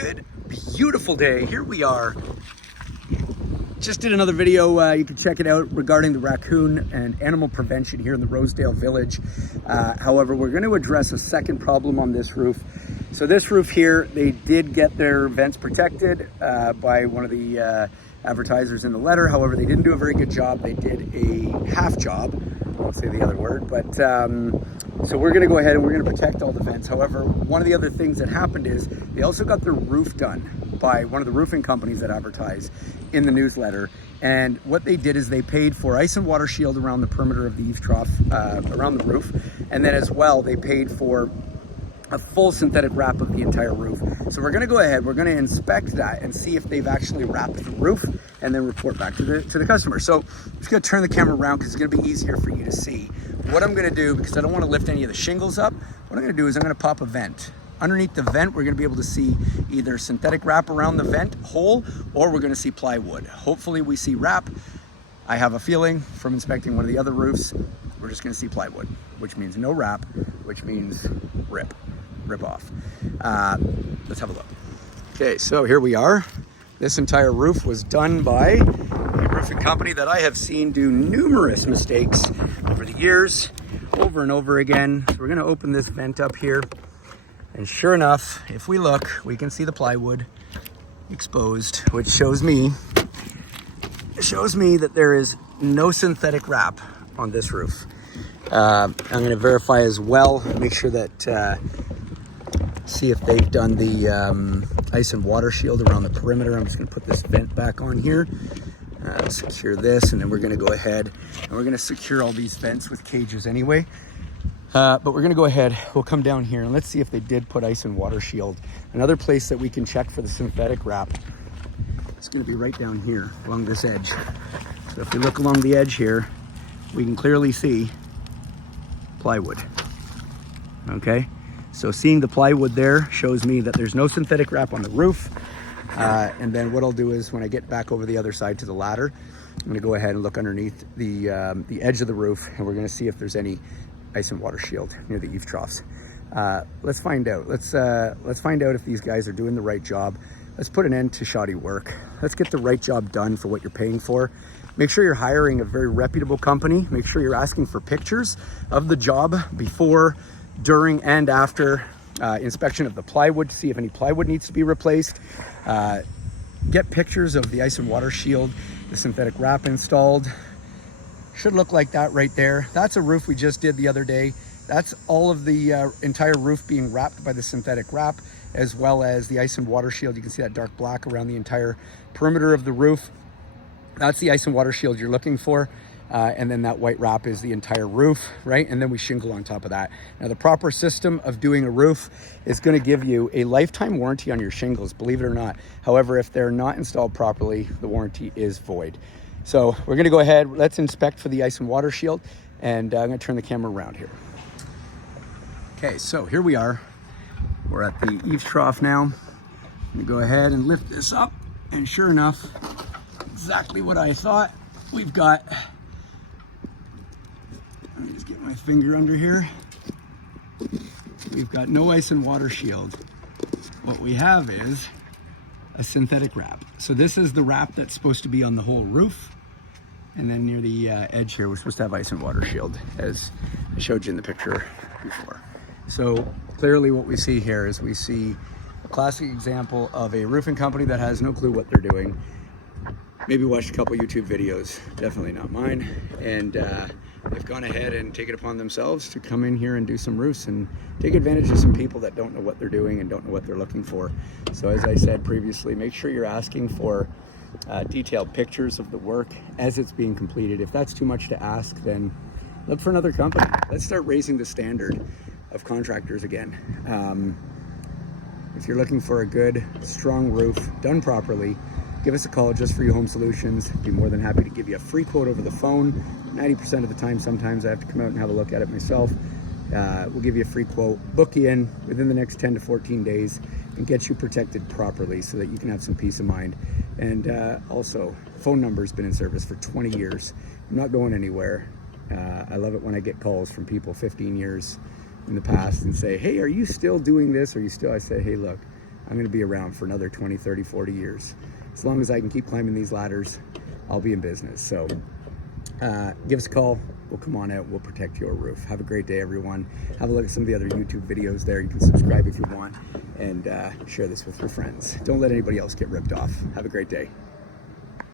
Good, beautiful day. Here we are. Just did another video, you can check it out, regarding the raccoon and animal prevention here in the Rosedale village. However, we're going to address a second problem on this roof. So this roof here, they did get their vents protected by one of the advertisers in the letter. However, they didn't do a very good job. They did a half job. I won't say the other word, but so we're going to go ahead and we're going to protect all the vents. However, one of the other things that happened is they also got their roof done by one of the roofing companies that advertise in the newsletter. And what they did is they paid for ice and water shield around the perimeter of the eaves trough, around the roof. And then as well, they paid for a full synthetic wrap of the entire roof. So we're gonna go ahead, we're gonna inspect that and see if they've actually wrapped the roof and then report back to the customer. So I'm just gonna turn the camera around because it's gonna be easier for you to see. What I'm gonna do, because I don't wanna lift any of the shingles up, what I'm gonna do is I'm gonna pop a vent. Underneath the vent, we're gonna be able to see either synthetic wrap around the vent hole, or we're gonna see plywood. Hopefully we see wrap. I have a feeling from inspecting one of the other roofs, we're just gonna see plywood, which means no wrap, which means rip off. Let's have a look. Okay, so here we are. This entire roof was done by a roofing company that I have seen do numerous mistakes over the years, over and over again. So we're gonna open this vent up here. And sure enough, if we look, we can see the plywood exposed, which shows me that there is no synthetic wrap on this roof. I'm gonna verify as well, make sure that, see if they've done the ice and water shield around the perimeter. I'm just gonna put this vent back on here, secure this, and then we're gonna go ahead and we're gonna secure all these vents with cages anyway. But we're gonna go ahead, we'll come down here and let's see if they did put ice and water shield. Another place that we can check for the synthetic wrap, it's gonna be right down here along this edge. So if we look along the edge here, we can clearly see plywood, okay? So seeing the plywood there shows me that there's no synthetic wrap on the roof. And then what I'll do is when I get back over the other side to the ladder, I'm gonna go ahead and look underneath the edge of the roof, and we're gonna see if there's any ice and water shield near the eaves troughs. Let's find out. Let's find out if these guys are doing the right job. Let's put an end to shoddy work. Let's get the right job done for what you're paying for. Make sure you're hiring a very reputable company. Make sure you're asking for pictures of the job before, during, and after inspection of the plywood to see if any plywood needs to be replaced. Get pictures of the ice and water shield, the synthetic wrap installed. Should look like that right there. That's a roof we just did the other day. That's all of the entire roof being wrapped by the synthetic wrap, as well as the ice and water shield. You can see that dark black around the entire perimeter of the roof. That's the ice and water shield you're looking for. And then that white wrap is the entire roof, right? And then we shingle on top of that. Now the proper system of doing a roof is gonna give you a lifetime warranty on your shingles, believe it or not. However, if they're not installed properly, the warranty is void. So we're gonna go ahead, let's inspect for the ice and water shield, and I'm gonna turn the camera around here. Okay, so here we are. We're at the eaves trough now. I'm gonna go ahead and lift this up, and sure enough, exactly what I thought. We've got, let me just get my finger under here. We've got no ice and water shield. What we have is a synthetic wrap. So this is the wrap that's supposed to be on the whole roof. And then near the edge here, we're supposed to have ice and water shield, as I showed you in the picture before. So clearly what we see here is we see a classic example of a roofing company that has no clue what they're doing. Maybe watched a couple YouTube videos, definitely not mine. And they've gone ahead and taken it upon themselves to come in here and do some roofs and take advantage of some people that don't know what they're doing and don't know what they're looking for. So as I said previously, make sure you're asking for detailed pictures of the work as it's being completed. If that's too much to ask, then look for another company. Let's start raising the standard of contractors again. If you're looking for a good, strong roof done properly, give us a call, Just For You Home Solutions. Be more than happy to give you a free quote over the phone. 90% of the time, sometimes I have to come out and have a look at it myself. We'll give you a free quote, book you in within the next 10 to 14 days, and get you protected properly so that you can have some peace of mind. And also, phone number's been in service for 20 years. I'm not going anywhere. I love it when I get calls from people 15 years in the past and say, hey, are you still doing this? Are you still? I say, hey, look, I'm going to be around for another 20, 30, 40 years. As long as I can keep climbing these ladders, I'll be in business. So give us a call. We'll come on out. We'll protect your roof. Have a great day, everyone. Have a look at some of the other YouTube videos there. You can subscribe if you want, and share this with your friends. Don't let anybody else get ripped off. Have a great day.